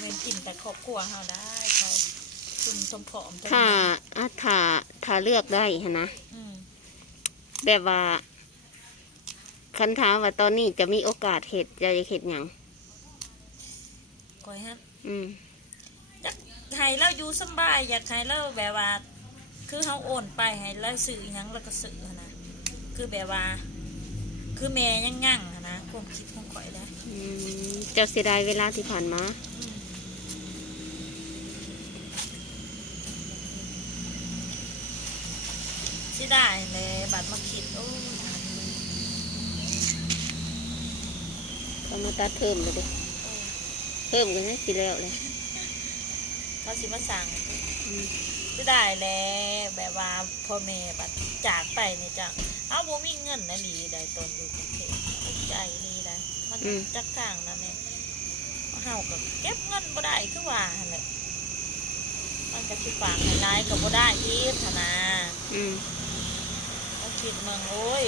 เป็นกินแต่ครอบครัวเฮาได้เขาคุณสมผอมถ้าเลือกได้นะแบบว่าคันถามว่าตอนนี้จะมีโอกาสเห็ดจะเห็ดหยังก้อยฮะอยากให้เราอยู่สบายอยากให้เราแบบว่าคือเฮาโอนไปให้เราซื้อหยังแล้วก็ซื้อนะคือแบบว่าคือแม่ยังยั่งนะความคิดของข่อยได้เจ้าเสียดายเวลาที่ผ่านมาสิได้เลยบัดมาคิดโอ้เขามาตัดเพิ่มเลยดิเพิ่มกันให้สิแล้วเลยเขาสิมาสั่งสิได้แล้วแบบว่าพ่อแม่บัดจากไปเนี่ยจ้ะเอาบ่มีเงินนะดีได้ตนอยู่กรุงเทพใจดีได้มันจักทางนะแม่เฮาก็เก็บเงินบ่ได้คือว่าหั่นแหละมันก็สิฝากให้นายก็บ่ได้อีกหั่นนะคิดมึงโอ้ย